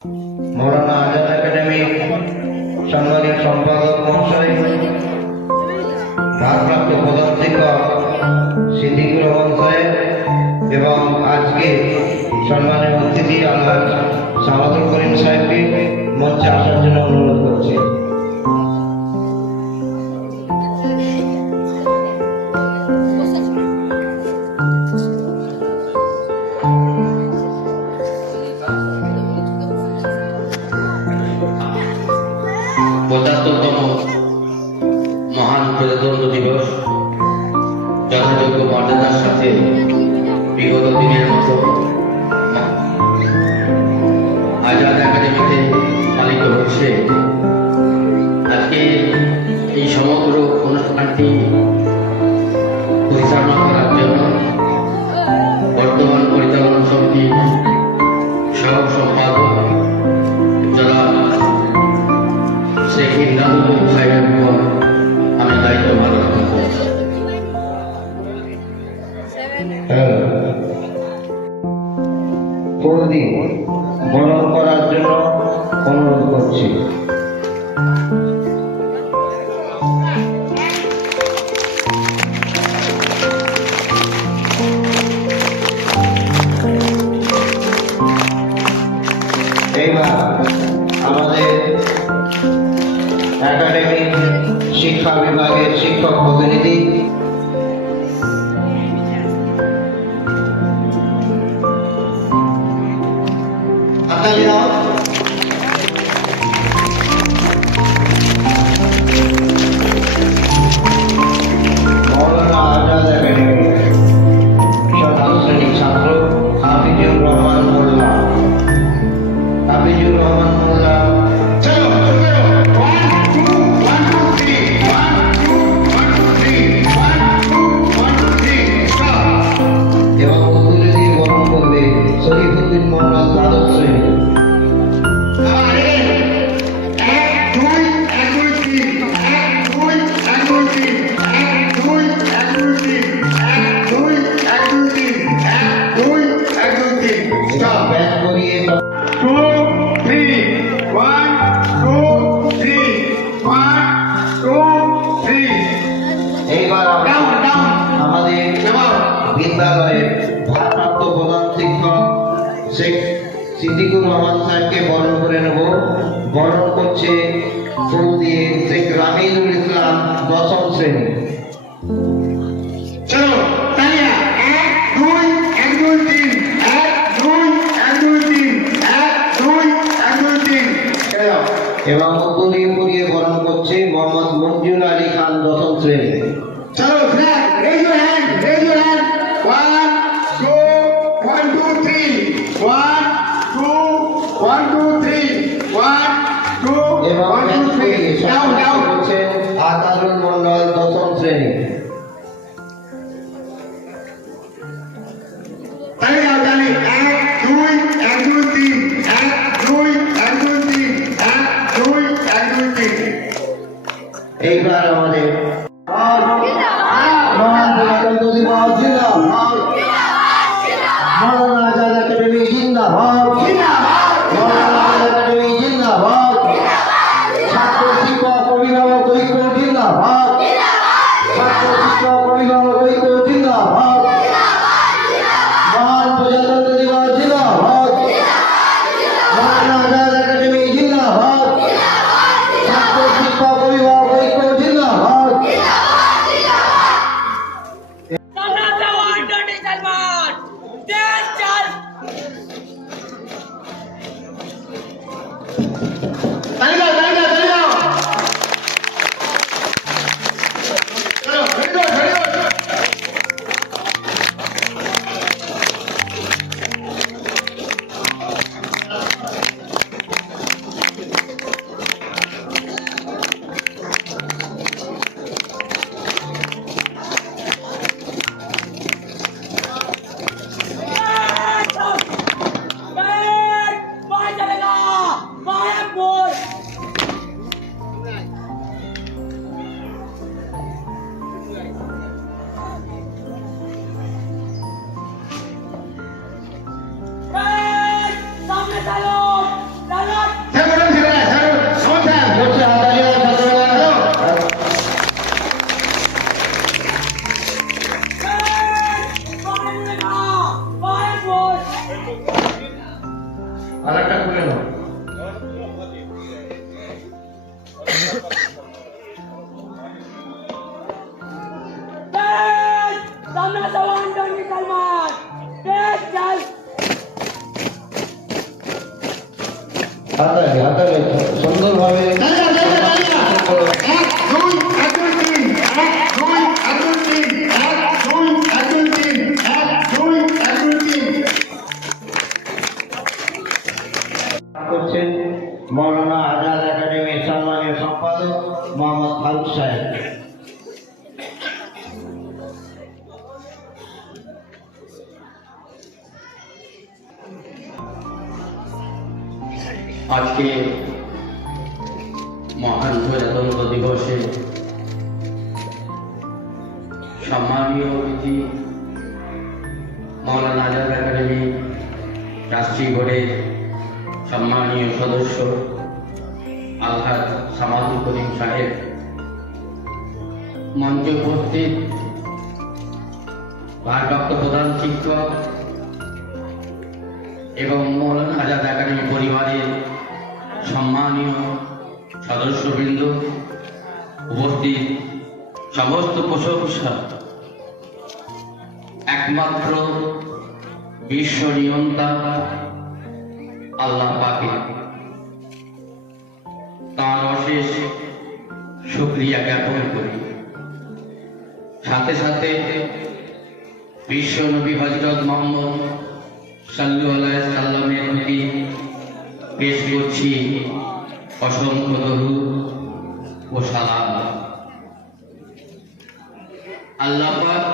Maulana Azad academy সম্মানীয় সম্পাদক মহাশয়, ভারপ্রাপ্ত প্রধান শিক্ষক সিদ্দিকুর রহমান সাহেব এবং আজকে সম্মানীয় অতিথি আলহাজ সামাদুল করিম সাহেবকে মঞ্চে আসার জন্য অনুরোধ করছি। পঁচাত্তরতম মহান প্রজাতন্ত্র দিবস যথাযোগ্য মর্যাদার সাথে বিগত দিনের মতো আজাদ একাডেমিতে পালিত হচ্ছে। আজকে এই সমগ্র অনুষ্ঠানটি পরিচালনা করার জন্য বর্তমান পরিচালনা সমিতির সহ সম্পাদক জনাব শেখ ইমদাদুল সাহেবের উপর আমি দায়িত্ব পালন করব। ফুলদি বরণ করার জন্য অনুরোধ করছি। এইবার আমাদের একাডেমি শিক্ষা বিভাগের শিক্ষক প্রতিনিধি মৌলানা আজাদ একাডেমি সপ্তম শ্রেণীর ছাত্র হাফিজুর রহমান মোল্লা। হাফিজুর রহমান মোল্লা এবং উদ্দুলি দিয়ে বরণ করবে শরীফুদ্দিন মোহাম্মদ দ্বাদশ শ্রেণী। ব্যাট করিয়ে এইবার আমাদের বিদ্যালয়ের ভারপ্রাপ্ত প্রধান শিক্ষক শেখ সিদ্দিকুর রহমান সাহেবকে বরণ করে নেব। বরণ করছে ফুল দিয়ে শেখ রামিদুল ইসলাম দশম শ্রেণী। এবং উত্তরীয় পরিয়ে বরণ করছে মোহাম্মদ মঞ্জুর আলী খান দশম শ্রেণী। Chalo, flag, raise your hand, raise your hand. 1, 2, 3. 1, 2, 3. 1, 2, এবং 3. Down, down. করছেন আতারুল মন্ডল দশম শ্রেণী। Tali, now, tali. 1, 2, 3. 1, 2, 3. 1, 2, 3. এইবার আমাদের মহান প্রজাতন্ত্র দিবস জিন্দাবাদ। মৌলানা আজাদ একাডেমি জিন্দাবাদ। মৌলানা আজাদ একাডেমি জিন্দাবাদ। ছাত্র শিক্ষক অভিভাবক ঐক্য জিন্দাবাদ। ছাত্র শিক্ষক অভিভাবক ঐক্য জিন্দাবাদ। মহান প্রজাতন্ত্র দিবস জিন্দাবাদ। মৌলানা আজাদ একাডেমি জিন্দাবাদ। ছাত্র শিক্ষক অভিভাবক ঐক্য জিন্দাবাদ। Tali, now, tali, now, tali, now. Chalo, very good, very good. सामने चलो। খুলে নাও। सामने सवान डंडी कलमार एक चल হাতালে সুন্দরভাবে দাঁড়িয়ে, দাঁড়িয়ে, দাঁড়িয়ে। এক, দুই, এক, দুই, তিন। এক, দুই, এক, দুই, তিন। এক, দুই, এক, দুই, তিন। এক, দুই, এক, দুই, তিন। করছেন মৌলানা আজাদ একাডেমির সম্মানীয় সম্পাদক মোহাম্মদ ফারুক সাহেব। আজকে মহান প্রজাতন্ত্র দিবসে সম্মানীয় অতিথি মৌলানা আজাদ একাডেমি ট্রাস্টি বোর্ডের সম্মানীয় সদস্য আলহাজ সামাদুল করিম সাহেব, মঞ্চে উপস্থিত ভারপ্রাপ্ত প্রধান শিক্ষক এবং মৌলানা আজাদ একাডেমি পরিবারের সম্মানীয় সদস্যবৃন্দ, উপস্থিত সমস্ত প্রশংসা একমাত্র বিশ্ব নিয়ন্তা আল্লাহ পাকে, তাঁর অশেষ শুকরিয়া জ্ঞাপন করি। সাথে সাথে বিশ্ব নবী হযরত মুহাম্মদ সাল্লাল্লাহু আলাইহি সাল্লামের প্রতি পেশ করছি অসংখ্য দরুদ ও সালাম। আল্লাহ পাক